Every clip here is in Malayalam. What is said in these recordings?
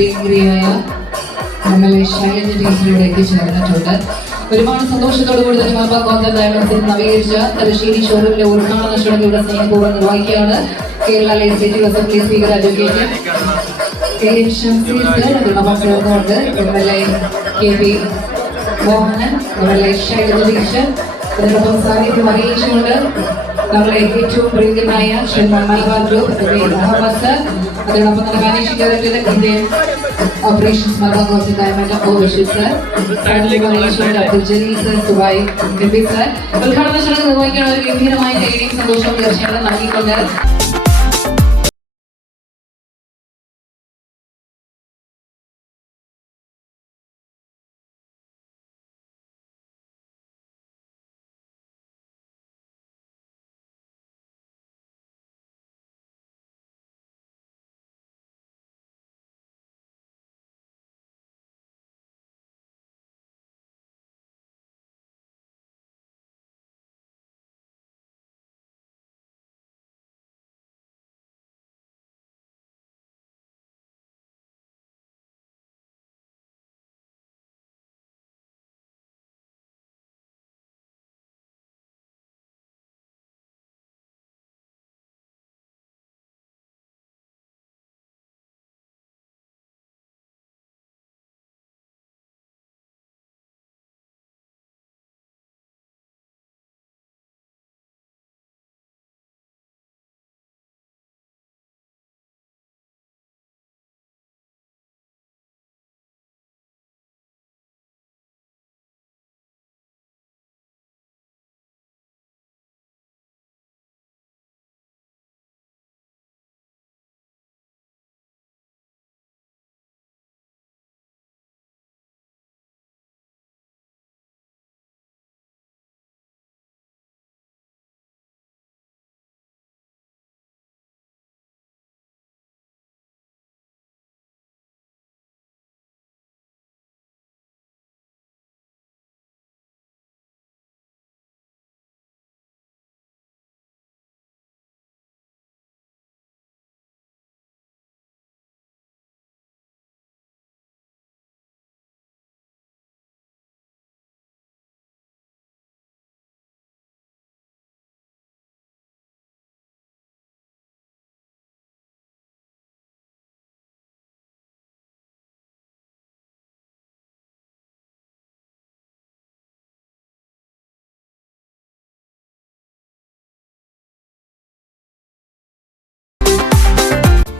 പ്രിയങ്കരിയായ നമ്മളെ ശൈലജ ഒക്കെ ചേർന്നിട്ടുണ്ട്. ഒരുപാട് സന്തോഷത്തോടു കൂടി തന്നെ മാപ്പ കോന്തൻ ഡയമണ്ട്സിൽ നവീകരിച്ച തലശ്ശേരി ഷോറൂമിലെ ഉദ്ഘാടന ചടങ്ങ് ഇവിടെ സ്നേഹപൂർവം നിർവഹിക്കുകയാണ്. Kerala legislative assembly speaker advocate M L A K P Mohanan M L A Shailaja teacher അതിനോടൊപ്പം സാന്നിധ്യം അറിയിച്ചുകൊണ്ട് നമ്മളെ ഏറ്റവും പ്രിയങ്കരനായ ശ്രീ മലബാർ ഗ്രൂപ്പ് അതോടൊപ്പം തന്നെ managing director Indian operations Malabar diamond Basheer sir Abdul Jaleel sir സുബായി M sir. ഉദ്ഘാടന ചടങ്ങ് നിർവഹിക്കാൻ ഒരു ഗംഭീരമായ കൈഡിയും സന്തോഷവും തീർച്ചയായിട്ടും നൽകിക്കൊണ്ട്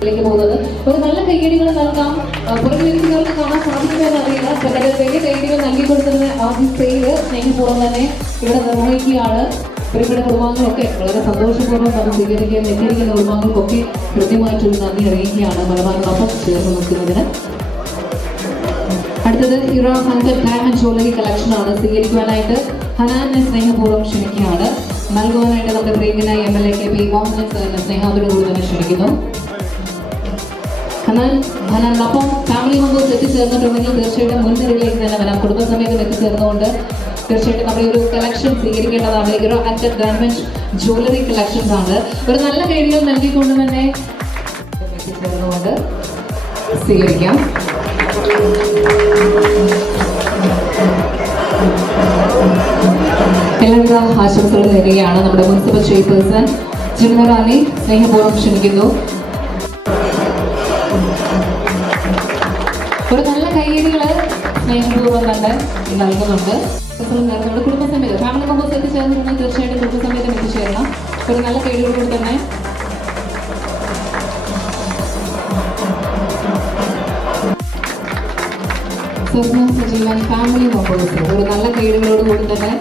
ലേക്ക് പോകുന്നത്. ഒരു നല്ല കൈയടികൾ നൽകാം പുറകിലിരിക്കുന്നവർക്ക് കാണാൻ സാധിക്കുമെന്ന് അറിയില്ല പക്ഷേ വലിയ കൈയടികൾ നൽകി കൊടുക്കുന്നത് ആദ്യ സ്റ്റേജ് സ്നേഹപൂർവം തന്നെ ഇവിടെ നിർവഹിക്കുകയാണ്. ഇവരുടെ കുടുംബാംഗങ്ങളൊക്കെ വളരെ സന്തോഷപൂർവം അത് സ്വീകരിക്കുകയും എത്തിയിരിക്കുന്ന കുടുംബാംഗങ്ങൾക്കൊക്കെ കൃത്യമായിട്ടൊരു നന്ദി അറിയിക്കുകയാണ് മലബാറിനൊപ്പം ചേർന്ന് നിൽക്കുന്നതിന്. അടുത്തത് ഇറ ഹൺഡ്രഡ് ഡയമണ്ട് ജ്വല്ലറി കളക്ഷൻ ആണ്. സ്വീകരിക്കുവാനായിട്ട് ഹനാനെ സ്നേഹപൂർവം ക്ഷണിക്കുകയാണ്. നൽകുവാനായിട്ട് നമ്മുടെ പ്രിയങ്കനായ M L A K P Mohan സാറിനെ സ്നേഹാദരോട് തന്നെ ക്ഷണിക്കുന്നു. ഹനാൻ ഹനാനൊപ്പം ഫാമിലി മെമ്പേഴ്സ് എത്തിച്ചേർന്നിട്ടുണ്ടെങ്കിൽ തീർച്ചയായിട്ടും മുൻനിരയിലേക്ക് തന്നെ വരാം. കുടുംബസമേതം എത്തിച്ചേർന്നുകൊണ്ട് തീർച്ചയായിട്ടും നമ്മുടെ ഒരു collection സ്വീകരിക്കേണ്ടതാണ്. Hero at government jewellery collections ആണ്. ഒരു നല്ല കൈഡികൾ നൽകിക്കൊണ്ട് തന്നെ എത്തിച്ചേർന്നുകൊണ്ട് സ്വീകരിക്കാം. എല്ലാവിധ ആശംസകൾ നേരുകയാണ് നമ്മുടെ മുനിസിപ്പൽ ചെയർപേഴ്സൺ. ജിമ്മറാണി സ്നേഹപൂർവം ക്ഷണിക്കുന്നു. സ്നേഹപൂർവം തന്നെ നൽകുന്നുണ്ട്. നേർന്നുകൊണ്ട് കുടുംബസമേതം ഫാമിലി മെമ്പേഴ്സ് എത്തിച്ചേർന്നിട്ടുണ്ടെങ്കിൽ തീർച്ചയായിട്ടും കുടുംബസമേതം എത്തിച്ചേരണം. ഒരു നല്ല കയ്യടികളോട് തന്നെ സ്വപ്ന സജീവൻ ഫാമിലി കമ്പോസ് ഒരു നല്ല കയ്യടികളോട് കൂടി തന്നെ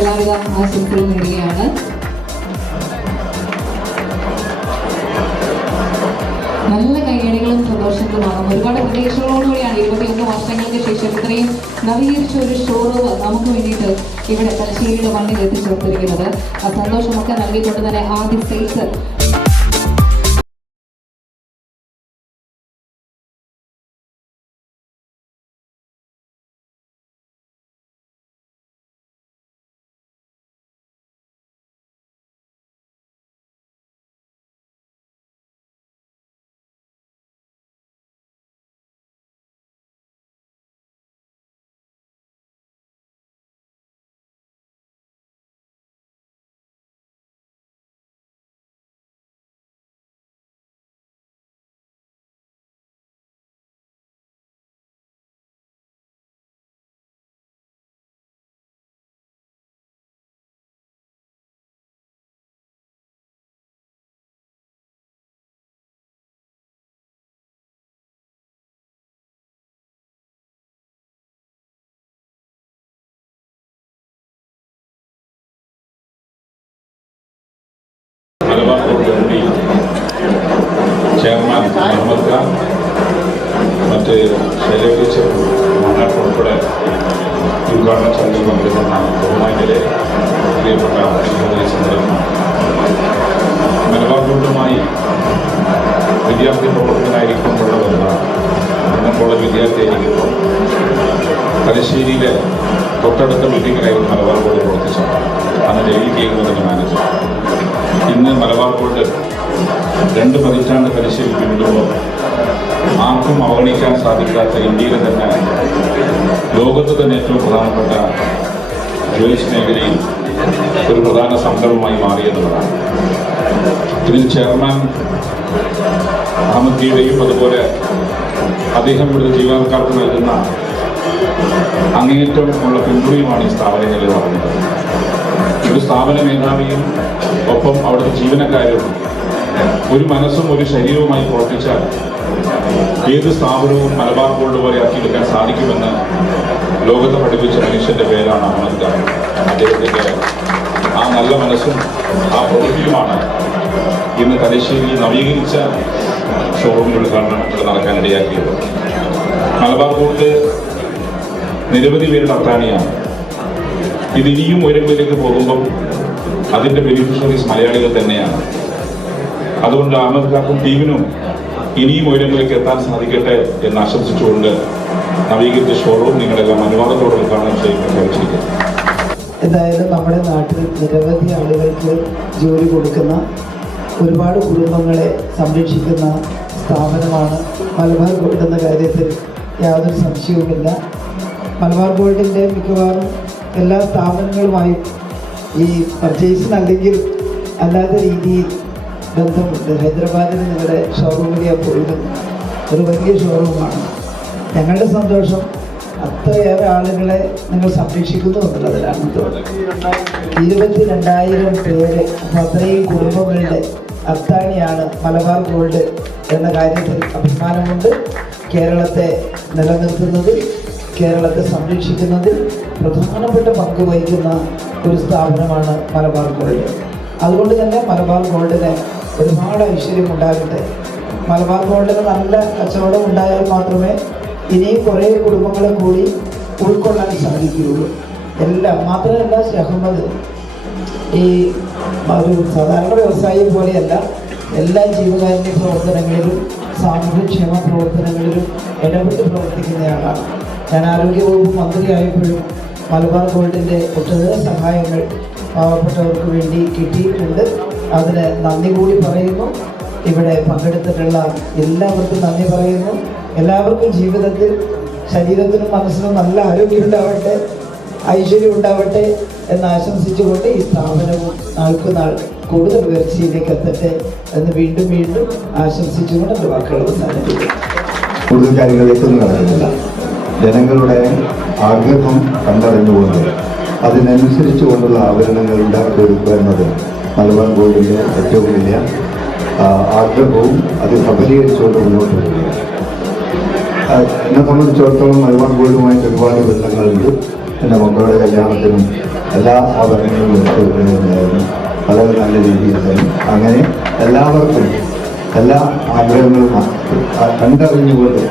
എല്ലാവിധ ആശംസകളും നേടുകയാണ് നല്ല സന്തോഷങ്ങളുമാണ് ഒരുപാട് പ്രതീക്ഷകളോടുകൂടിയാണ് ഇരുപത്തിയൊന്ന് വർഷങ്ങൾക്ക് ശേഷം ഇത്രയും നവീകരിച്ച ഒരു ഷോറൂം നമുക്ക് വേണ്ടിയിട്ട് ഇവിടെ തലശ്ശേരിയുടെ മണ്ണിൽ എത്തിച്ചേർത്തിരിക്കുന്നത് ആ സന്തോഷമൊക്കെ നൽകിക്കൊണ്ട് തന്നെ ആദ്യ സെയിൽസ് ചെയർമാൻ മുഹമ്മദ് ഖാൻ മറ്റ് ശൈലജ മഹാട്ട് ഉൾപ്പെടെ ഉദ്ഘാടന ചടങ്ങിൽ പങ്കെടുക്കുന്ന ബഹുമാനിലെ പ്രിയപ്പെട്ട സഹോദരിസങ്ങളും മലബാർ ഗ്രൂപ്പുമായി വിദ്യാർത്ഥി പ്രവർത്തകനായിരിക്കുമ്പോഴുള്ള വരുന്ന കോളേജ് വിദ്യാർത്ഥിയായിരിക്കുമ്പോൾ തലശ്ശേരിയിലെ തൊട്ടടുത്ത ബിൽഡിങ്ങിലായിരുന്നു മലബാർ ബോർഡ് പ്രവർത്തിച്ചത്. അന്ന് ഡൽഹി ചെയ്യുന്നതിന്റെ മാനേജർ. ഇന്ന് മലബാർ ബോർഡ് രണ്ട് പതിറ്റാണ്ട് പരിശീലിപ്പിക്കുമ്പോൾ ആർക്കും അവഗണിക്കാൻ സാധിക്കാത്ത ഇന്ത്യയിലെ തന്നെ ലോകത്ത് തന്നെ ഏറ്റവും പ്രധാനപ്പെട്ട ജോലിസ് മേഖലയിൽ ഒരു പ്രധാന സംരംഭമായി മാറിയെന്നുള്ളതാണ്. ഇതിൽ ചെയർമാൻ അഹമ്മദ് അതുപോലെ അദ്ദേഹം ഇവിടുത്തെ ജീവനക്കാർക്ക് നൽകുന്ന അങ്ങേയറ്റം ഉള്ള പിന്തുണയുമാണ് ഈ സ്ഥാപനങ്ങളിൽ പറഞ്ഞത് ഒരു സ്ഥാപന മേധാവിയും ഒപ്പം അവിടുത്തെ ജീവനക്കാരും ഒരു മനസ്സും ഒരു ശരീരവുമായി പ്രവർത്തിച്ചാൽ ഏത് സ്ഥാപനവും മലബാർ ഗോൾഡ് പോലെ ആക്കിയെടുക്കാൻ സാധിക്കുമെന്ന് ലോകത്തെ പഠിപ്പിച്ച മനുഷ്യന്റെ പേരാണ് അമൃത അദ്ദേഹത്തിന്റെ ആ നല്ല മനസ്സും ആ പ്രവൃത്തിയുമാണ് ഇന്ന് തലശ്ശേരി നവീകരിച്ച ഷോറൂമിൽ ഉദ്ഘാടനം ഇവിടെ നടക്കാനിടയാക്കിയത് മലബാർ ഗോൾഡ് നിരവധി പേരുടെ അത്താണിയാണ്. ഇത് ഇനിയും ഉയരങ്ങളിലേക്ക് പോകുമ്പം അതിന്റെ ബെനിഫിഷ്യറീസ് മലയാളികൾ തന്നെയാണ്. അതുകൊണ്ട് അഹമ്മദ് ടീമിനും ഇനിയും ഉയരങ്ങളിലേക്ക് എത്താൻ സാധിക്കട്ടെ എന്ന് ആശംസിച്ചുകൊണ്ട് നവീകരിച്ച ഷോറൂം നിങ്ങളെല്ലാം അനുവാദത്തോടെ ചെയ്ത് പ്രഖ്യാപിച്ചിരിക്കുന്നു എന്തായാലും നമ്മുടെ നാട്ടിൽ നിരവധി ആളുകൾക്ക് ജോലി കൊടുക്കുന്ന ഒരുപാട് കുടുംബങ്ങളെ സംരക്ഷിക്കുന്ന സ്ഥാപനമാണ് മലബാർ ഗോൾഡ് എന്ന കാര്യത്തിൽ യാതൊരു സംശയവുമില്ല. മലബാർ ഗോൾഡിന്റെ മിക്കവാറും എല്ലാ സ്ഥാപനങ്ങളുമായും ഈ പർച്ചേസിന് അല്ലെങ്കിൽ അല്ലാത്ത രീതിയിൽ ബന്ധമുണ്ട് ഹൈദരാബാദിൽ നിങ്ങളുടെ ഷോറൂമിലെ പോയിരുന്നു. ഒരു വലിയ ഷോറൂമാണ് ഞങ്ങളുടെ സന്തോഷം അത്രയേറെ ആളുകളെ നിങ്ങൾ സംരക്ഷിക്കുന്നു എന്നുള്ളതിലാണ് ഇരുപത്തി രണ്ടായിരം പേര് അപ്പോൾ അത്രയും കുടുംബങ്ങളുടെ അത്താണിയാണ് മലബാർ ഗോൾഡ് എന്ന കാര്യത്തിൽ അഭിമാനമുണ്ട്. കേരളത്തെ നിലനിർത്തുന്നതിൽ കേരളത്തെ സംരക്ഷിക്കുന്നതിൽ പ്രധാനപ്പെട്ട പങ്ക് വഹിക്കുന്ന ഒരു സ്ഥാപനമാണ് മലബാർ ഗോൾഡ്. അതുകൊണ്ട് തന്നെ മലബാർ ഗോൾഡിന് ഒരുപാട് ഐശ്വര്യം ഉണ്ടാകട്ടെ മലബാർ ഗോൾഡിന് നല്ല കച്ചവടം ഉണ്ടായാൽ മാത്രമേ ഇനിയും കുറേ കുടുംബങ്ങളെ കൂടി ഉൾക്കൊള്ളാൻ സാധിക്കുകയുള്ളൂ. എല്ലാം മാത്രമല്ല അഹമ്മദ് ഈ ഒരു സാധാരണ വ്യവസായി പോലെയല്ല എല്ലാ ജീവകാരുണ്യ പ്രവർത്തനങ്ങളിലും സാമൂഹ്യക്ഷേമ പ്രവർത്തനങ്ങളിലും ഇടപെട്ട് പ്രവർത്തിക്കുന്നയാളാണ് ഞാൻ ആരോഗ്യവകുപ്പ് മന്ത്രിയായപ്പോഴും മലബാർ ഗോൾഡിന്റെ ഒട്ടേറെ സഹായങ്ങൾ പാവപ്പെട്ടവർക്ക് വേണ്ടി കിട്ടിയിട്ടുണ്ട്. അതിന് നന്ദി കൂടി പറയുന്നു. ഇവിടെ പങ്കെടുത്തിട്ടുള്ള എല്ലാവർക്കും നന്ദി പറയുന്നു. എല്ലാവർക്കും ജീവിതത്തിൽ ശരീരത്തിനും മനസ്സിനും നല്ല ആരോഗ്യം ഉണ്ടാവട്ടെ ഐശ്വര്യം ഉണ്ടാവട്ടെ എന്ന് ആശംസിച്ചുകൊണ്ട് ഈ സ്ഥാപനവും നാൾക്ക് നാൾ കൂടുതൽ ഉയർച്ചയിലേക്ക് എത്തട്ടെ എന്ന് വീണ്ടും വീണ്ടും ആശംസിച്ചുകൊണ്ട് എന്റെ വാക്കുകൾ അവസാനിപ്പിക്കുന്നു. കൂടുതൽ കാര്യങ്ങളിലേക്കൊന്നും ജനങ്ങളുടെ ആഗ്രഹം കണ്ടറിഞ്ഞുകൊണ്ട് അതിനനുസരിച്ച് കൊണ്ടുള്ള ആഭരണങ്ങൾ ഉണ്ടാക്കിയെടുക്കുക എന്നത് മലബാർ ബോർഡിന്റെ ഏറ്റവും വലിയ ആഗ്രഹവും അത് സഫലീകരിച്ചുകൊണ്ട് മുന്നോട്ട് പോവുകയാണ് എന്നെ സംബന്ധിച്ചിടത്തോളം മലബാർ ബോർഡുമായിട്ട് ഒരുപാട് ബന്ധങ്ങളുണ്ട്. എന്റെ മക്കളുടെ കല്യാണത്തിനും എല്ലാ ആഭരണങ്ങളും എടുത്തു വളരെ നല്ല രീതിയിൽ തന്നെ അങ്ങനെ എല്ലാവർക്കും എല്ലാ ആഗ്രഹങ്ങളും കണ്ടറിഞ്ഞുകൊണ്ട്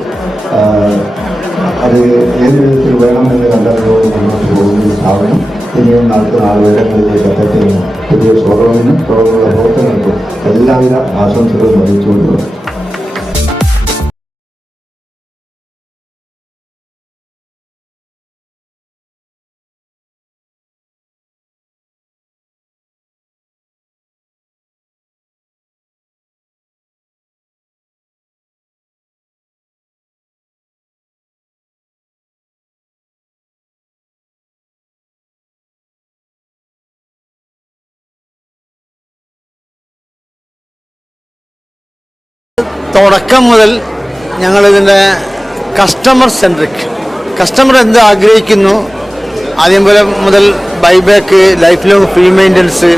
അത് ഏത് വിധത്തിൽ വേണമെന്ന് കണ്ടറിഞ്ഞുകൊണ്ട് മുന്നോട്ട് പോകുന്ന സ്ഥാപനം ഇനിയും നാൾക്ക് നാല് വരെ എത്തട്ടെ പുതിയ ഷോറൂമിനും തുടർന്നുള്ള പ്രവർത്തനങ്ങൾക്കും എല്ലാവിധ ആശംസകളും അറിയിച്ചുകൊണ്ട് തുടക്കം മുതൽ ഞങ്ങളിതിന്റെ കസ്റ്റമർ സെൻട്രിക് കസ്റ്റമർ എന്ത് ആഗ്രഹിക്കുന്നു? ആദ്യം പോലെ മുതൽ buyback life long free maintenance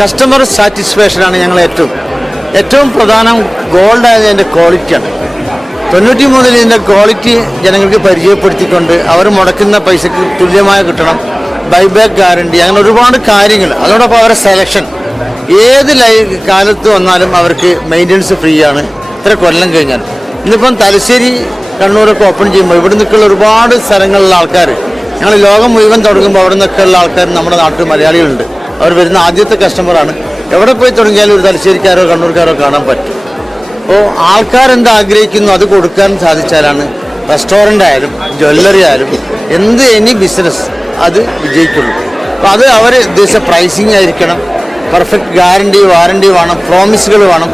customer സാറ്റിസ്ഫാക്ഷനാണ് ഞങ്ങൾ ഏറ്റവും ഏറ്റവും പ്രധാനം ഗോൾഡ് എന്റെ ക്വാളിറ്റിയാണ് തൊണ്ണൂറ്റി മൂന്നിൽ ഇതിന്റെ ക്വാളിറ്റി ജനങ്ങൾക്ക് പരിചയപ്പെടുത്തിക്കൊണ്ട് അവർ മുടക്കുന്ന പൈസക്ക് തുല്യമായ കിട്ടണം. ബൈബാക്ക് ഗ്യാരണ്ടി അങ്ങനെ ഒരുപാട് കാര്യങ്ങൾ. അതോടൊപ്പം അവരുടെ സെലക്ഷൻ ഏത് ലൈ കാലത്ത് വന്നാലും അവർക്ക് മെയിന്റനൻസ് ഫ്രീ ആണ്. ഇത്ര കൊല്ലം കഴിഞ്ഞാൽ. ഇന്നിപ്പം തലശ്ശേരി കണ്ണൂരൊക്കെ ഓപ്പൺ ചെയ്യുമ്പോൾ ഇവിടെ നിൽക്കുള്ള ഒരുപാട് സ്ഥലങ്ങളിലുള്ള ആൾക്കാർ ഞങ്ങൾ ലോകം മുഴുവൻ തുടങ്ങുമ്പോൾ അവിടെ നിന്നൊക്കെയുള്ള ആൾക്കാർ നമ്മുടെ നാട്ടിൽ മലയാളികളുണ്ട്. അവർ വരുന്ന ആദ്യത്തെ കസ്റ്റമറാണ് എവിടെ പോയി തുടങ്ങിയാലും ഒരു തലശ്ശേരിക്കാരോ കണ്ണൂർക്കാരോ കാണാൻ പറ്റും. അപ്പോൾ ആൾക്കാരെന്ത് ആഗ്രഹിക്കുന്നു അത് കൊടുക്കാൻ സാധിച്ചാലാണ് റെസ്റ്റോറന്റ് ആയാലും ജ്വല്ലറി ആയാലും എന്ത് എനി ബിസിനസ് അത് വിജയിക്കുള്ളൂ. അപ്പോൾ അത് അവർ ഉദ്ദേശിച്ച പ്രൈസിങ് ആയിരിക്കണം. പെർഫെക്റ്റ് ഗ്യാരണ്ടി വാറണ്ടി വേണം പ്രോമിസുകൾ വേണം.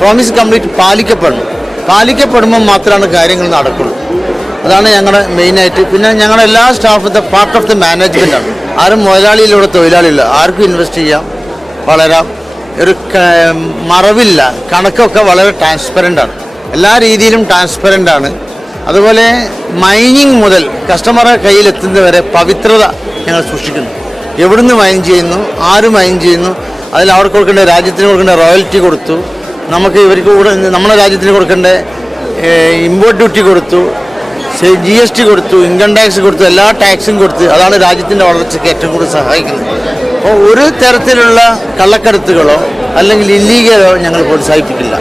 പ്രോമിസ് കംപ്ലീറ്റ് പാലിക്കപ്പെടണം പാലിക്കപ്പെടുമ്പോൾ മാത്രമാണ് കാര്യങ്ങൾ നടക്കുള്ളൂ. അതാണ് ഞങ്ങളുടെ മെയിനായിട്ട് പിന്നെ ഞങ്ങളുടെ എല്ലാ സ്റ്റാഫും പാർട്ട് ഓഫ് ദി മാനേജ്മെന്റ് ആണ്. ആരും മുതലാളിയിലൂടെ തൊഴിലാളിയില്ല. ആർക്കും ഇൻവെസ്റ്റ് ചെയ്യാം വളരാം. ഒരു മറവില്ല. കണക്കൊക്കെ വളരെ ട്രാൻസ്പെറന്റ് ആണ്. എല്ലാ രീതിയിലും ട്രാൻസ്പെറന്റ് ആണ്. അതുപോലെ മൈനിങ് മുതൽ കസ്റ്റമറെ കയ്യിലെത്തുന്നവരെ പവിത്രത ഞങ്ങൾ സൂക്ഷിക്കുന്നു. എവിടുന്ന് മൈൻ ചെയ്യുന്നു? ആര് മൈൻ ചെയ്യുന്നു? അതിൽ അവർക്ക് കൊടുക്കേണ്ട രാജ്യത്തിന് കൊടുക്കേണ്ട റോയൽറ്റി കൊടുത്തു. നമുക്ക് ഇവർക്ക് കൂടെ നമ്മുടെ രാജ്യത്തിന് കൊടുക്കേണ്ട ഇമ്പോർട്ട് ഡ്യൂട്ടി കൊടുത്തു. ജി എസ് ടി കൊടുത്തു ഇൻകം ടാക്സ് കൊടുത്തു എല്ലാ ടാക്സും കൊടുത്തു അതാണ് രാജ്യത്തിന്റെ വളർച്ചയ്ക്ക് ഏറ്റവും കൂടുതൽ സഹായിക്കുന്നത്. അപ്പോൾ ഒരു തരത്തിലുള്ള കള്ളക്കടത്തുകളോ അല്ലെങ്കിൽ ഇല്ലീഗലോ ഞങ്ങൾ പ്രോത്സാഹിപ്പിക്കില്ല.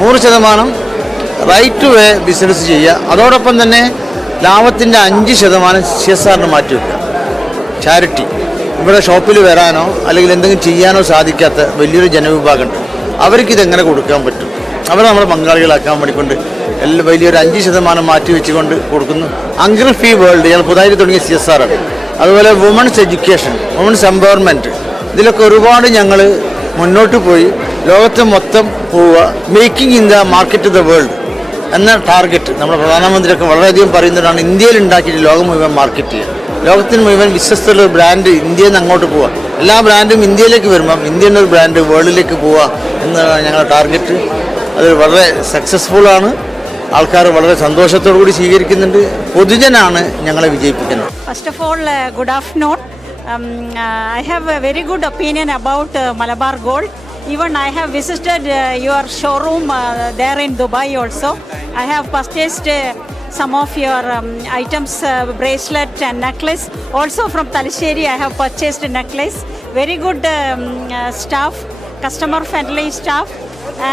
നൂറ് ശതമാനം റൈറ്റ് വേ ബിസിനസ് ചെയ്യുക. അതോടൊപ്പം തന്നെ ലാഭത്തിന്റെ അഞ്ച് ശതമാനം സി എസ് ആറിന് മാറ്റി വെക്കുക ചാരിറ്റി ഇവിടെ ഷോപ്പിൽ വരാനോ അല്ലെങ്കിൽ എന്തെങ്കിലും ചെയ്യാനോ സാധിക്കാത്ത വലിയൊരു ജനവിഭാഗമുണ്ട് അവർക്ക് ഇതെങ്ങനെ കൊടുക്കാൻ പറ്റും? അവരെ നമ്മുടെ പങ്കാളികളാക്കാൻ വേണ്ടിക്കൊണ്ട് എല്ലാം വലിയൊരു അഞ്ച് ശതമാനം മാറ്റി വെച്ചുകൊണ്ട് കൊടുക്കുന്നു. അങ്കിൾ ഫീ വേൾഡ് ഞങ്ങൾ പുതുതായി തുടങ്ങിയ സി എസ് ആർ ആണ്. അതുപോലെ വുമൺസ് എഡ്യൂക്കേഷൻ വുമൺസ് എംപവർമെന്റ് ഇതിലൊക്കെ ഒരുപാട് ഞങ്ങൾ മുന്നോട്ട് പോയി ലോകത്ത് മൊത്തം പോവുക making in the market the world എന്ന ടാർഗറ്റ് നമ്മുടെ പ്രധാനമന്ത്രിയൊക്കെ വളരെയധികം പറയുന്നതാണ് ഇന്ത്യയിൽ ഉണ്ടാക്കിയിട്ട് ലോകം മുഴുവൻ മാർക്കറ്റ് ചെയ്യുക. ലോകത്തിന് മുഴുവൻ വിശ്വസ്തയുള്ള ഒരു ബ്രാൻഡ് ഇന്ത്യയിൽ നിന്ന് അങ്ങോട്ട് പോവുക. എല്ലാ ബ്രാൻഡും ഇന്ത്യയിലേക്ക് വരുമ്പം ഇന്ത്യൻ ഒരു ബ്രാൻഡ് വേൾഡിലേക്ക് പോവുക എന്നതാണ് ഞങ്ങളുടെ ടാർഗറ്റ് അത് വളരെ സക്സസ്ഫുൾ ആണ്. ആൾക്കാർ വളരെ സന്തോഷത്തോടു കൂടി സ്വീകരിക്കുന്നുണ്ട്. പൊതുജനാണ് ഞങ്ങളെ വിജയിപ്പിക്കുന്നത്. First of all good afternoon I have a very good opinion about Malabar gold about I have visited uh, your showroom uh, there in Dubai also. I some of your um, items, uh, bracelet and necklace. Also from Talisheri, I have purchased a necklace. Very good um, uh, staff, customer friendly staff.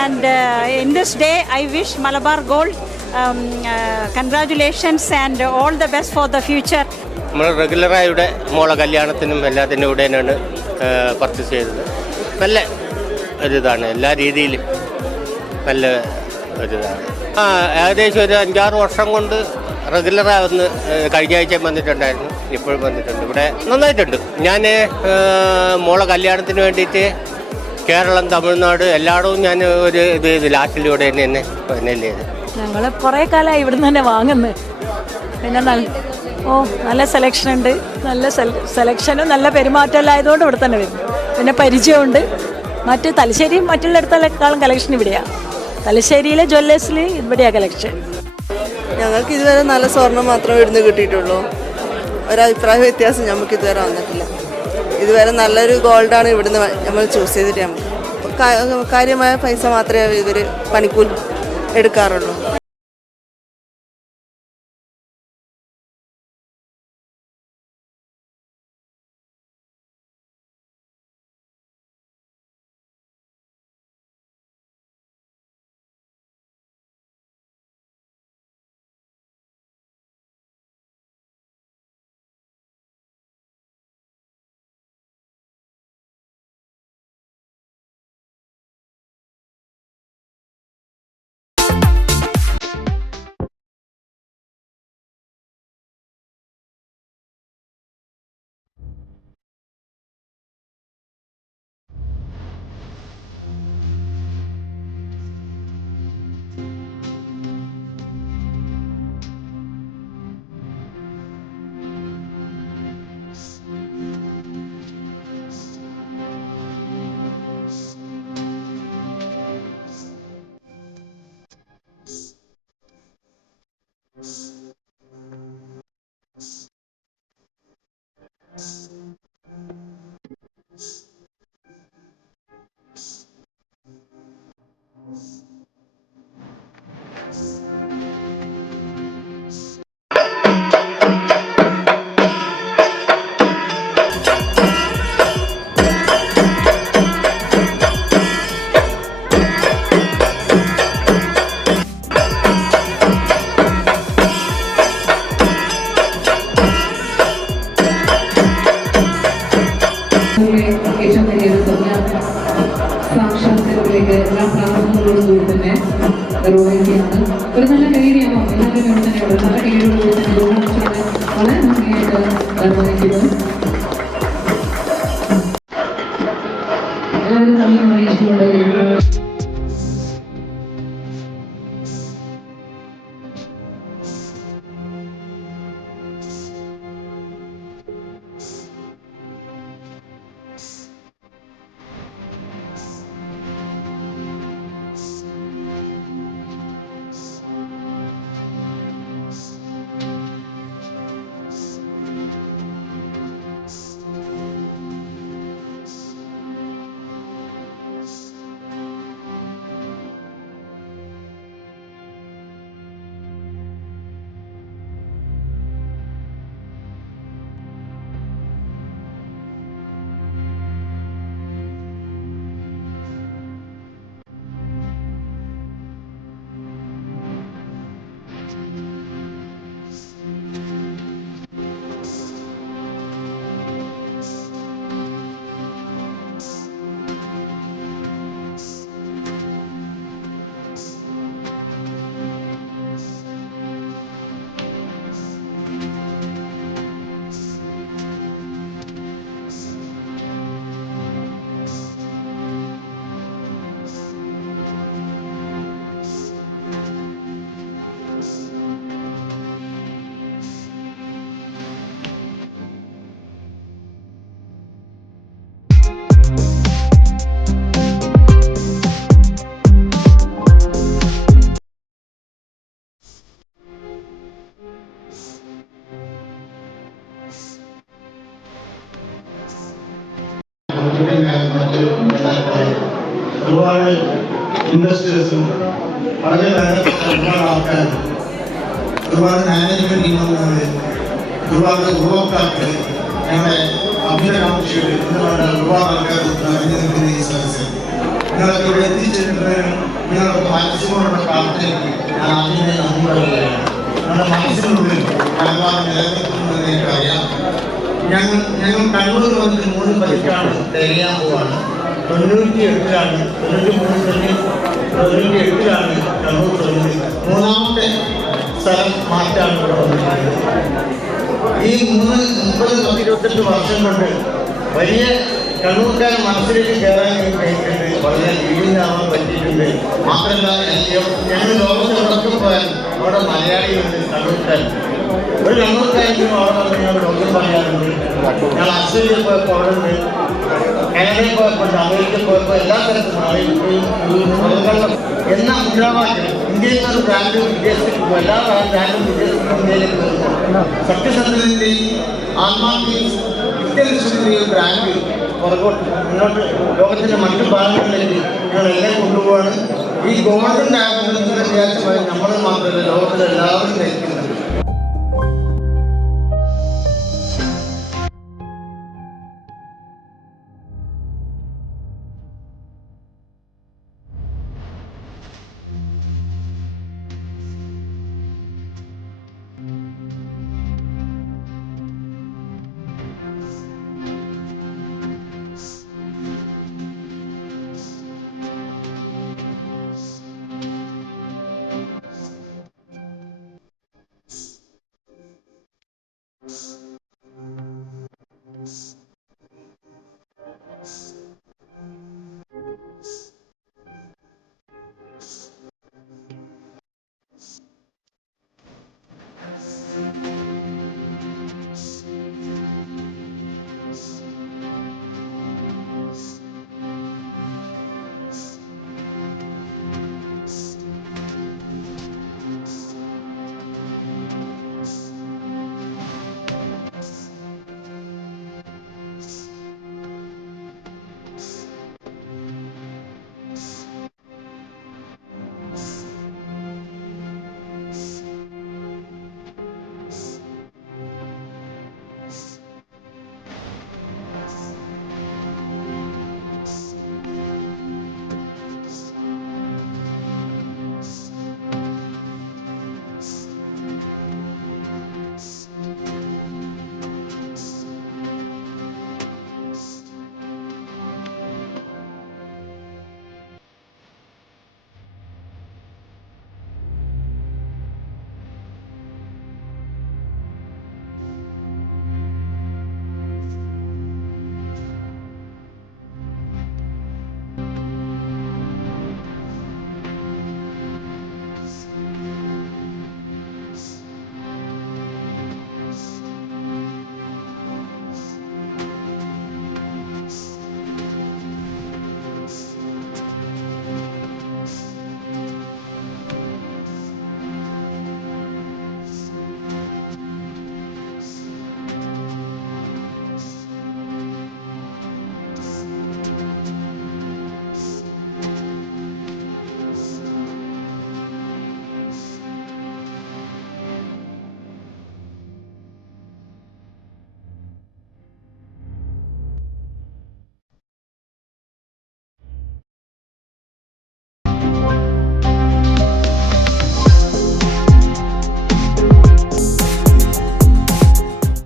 And uh, in this day, I wish Malabar Gold um, uh, congratulations and all the best for the future. നമ്മൾ റെഗുലറായി ഇവിടെ മോളെ കല്യാണത്തിനും എല്ലാത്തിന്റെ ഇവിടെ തന്നെയാണ് പർച്ചേസ് ചെയ്തത് നല്ല ഒരിതാണ് എല്ലാ രീതിയിലും നല്ല ആ ഏകദേശം ഒരു അഞ്ചാറ് വർഷം കൊണ്ട് റെഗുലറായി വന്ന് ഏഹ്, കഴിഞ്ഞ ആഴ്ച വന്നിട്ടുണ്ടായിരുന്നു. ഇപ്പോഴും വന്നിട്ടുണ്ട്. ഇവിടെ നന്നായിട്ടുണ്ട്. ഞാൻ മോളെ കല്യാണത്തിന് വേണ്ടിയിട്ട് കേരളം തമിഴ്നാട് എല്ലായിടവും ഞാൻ ഒരു ഇത് ചെയ്ത് ലാസ്റ്റിലൂടെ തന്നെ തന്നെയല്ലേ ചെയ്ത് ഞങ്ങൾ കുറേ കാലമായി ഇവിടുന്ന് തന്നെ വാങ്ങുന്നത് പിന്നെ നല്ല ഓ നല്ല സെലക്ഷൻ ഉണ്ട്. നല്ല സെലക്ഷനും നല്ല പെരുമാറ്റമെല്ലാം ആയതുകൊണ്ട് ഇവിടെ തന്നെ വരും പിന്നെ പരിചയമുണ്ട്. മറ്റ് തലശ്ശേരി മറ്റുള്ളിടത്തേക്കാളും കളക്ഷൻ ഇവിടെയാണ് തലശ്ശേരിയിലെ ജ്വല്ലേഴ്സിൽ ഇവിടെയാണ് കളക്ഷൻ ഞങ്ങൾക്ക് ഇതുവരെ നല്ല സ്വർണം മാത്രമേ ഇവിടുന്ന് കിട്ടിയിട്ടുള്ളൂ. ഒരഭിപ്രായ വ്യത്യാസം നമുക്ക് ഇതുവരെ വന്നിട്ടില്ല. ഇതുവരെ നല്ലൊരു ഗോൾഡാണ് ഇവിടുന്ന് നമ്മൾ ചൂസ് ചെയ്തിട്ട് നമുക്ക് കാര്യമായ പൈസ മാത്രമേ ഇവർ പണിക്കൂലി എടുക്കാറുള്ളൂ. ഒരുപാട് ഇൻഡസ്ട്രീസും വളരെ വേണ്ടപ്പെട്ട ഒരുപാട് ആൾക്കാർ ഒരുപാട് മാനേജ്മെന്റ് ടീമംഗങ്ങൾ ഒരുപാട് ഉപഭോക്താക്കൾ ഞങ്ങളുടെ അഭ്യർത്ഥനാംക്ഷികൾ എന്ന് വേണ്ട ഒരുപാട് ആൾക്കാർ നിറഞ്ഞു നിൽക്കുന്ന ഈ സദസ്സിൽ നിങ്ങളൊക്കെ ഇവിടെ എത്തിച്ചേരുന്നതിനും നിങ്ങളൊക്കെ മനസ്സിനോടുള്ള പ്രാർത്ഥനയ്ക്ക് ഞാൻ ആദ്യമേ നന്ദി പറയുകയാണ് നിങ്ങളുടെ മനസ്സിനുള്ളിൽ മലബാർ നിലനിൽക്കുന്നതിനെ അറിയാം ഞങ്ങൾ ഞങ്ങൾ കണ്ണൂർ വന്നിട്ട് മൂന്ന് പതിക്കാണ് തെളിയാൻ പോവാണ്. തൊണ്ണൂറ്റി എട്ടിലാണ്. തൊണ്ണൂറ്റി മൂന്ന് തൊണ്ണൂറ്റി എട്ടിലാണ് കണ്ണൂർ തൊണ്ണൂറ്റി മൂന്നാമത്തെ സ്ഥലം മാറ്റാണ് ഇവിടെ വന്നിട്ടുള്ളത്. ഈ മൂന്ന് മുപ്പത് പത്ത് ഇരുപത്തെട്ട് വർഷം കൊണ്ട് വലിയ കണ്ണൂർക്കാർ മനസ്സിലേക്ക് കയറാൻ കഴിഞ്ഞിട്ടുണ്ട്. വളരെ ലീലാവാൻ പറ്റിയിട്ടുണ്ട്. മാത്രമല്ല ഞങ്ങൾ ലോകത്ത് എവിടൊക്കെ പോയാൽ അവിടെ മലയാളികളുണ്ട് കണ്ണൂർക്കാർ. ഒരു കണ്ണൂർക്കാരെങ്കിലും അവിടെ ഞങ്ങൾ ലോകം പറയാറുണ്ട് ഞങ്ങൾ ഓസ്ട്രേലിയയിൽ പോയപ്പോൾ അവിടെ ഉണ്ട് കാനഡയിൽ പോയപ്പോൾ അമേരിക്കയിൽ പോയപ്പോൾ എല്ലാ തരത്തിലും അറിയിക്കുകയും എന്ന മുദ്രാവാക്യം ഇന്ത്യയിൽ നിന്ന് ബ്രാൻഡ് വിദേശത്തേക്ക് പോകും എല്ലാ ബ്രാൻഡും വിദേശത്തേക്ക് ഇന്ത്യയിലേക്ക് വരുന്നു. ബ്രാൻഡ് പുറകോട്ട് മുന്നോട്ട് ലോകത്തിന്റെ മറ്റു ഭാഗങ്ങളിലേക്ക് ഞങ്ങളെല്ലാം കൊണ്ടുപോവാണ്. ഈ ഗോൾഡൻ ഡയമണ്ടിന്റെ വിചാരിച്ചമായി നമ്മൾ മാത്രമല്ല ലോകത്തിലെ എല്ലാവരും ധരിക്കുന്നത്.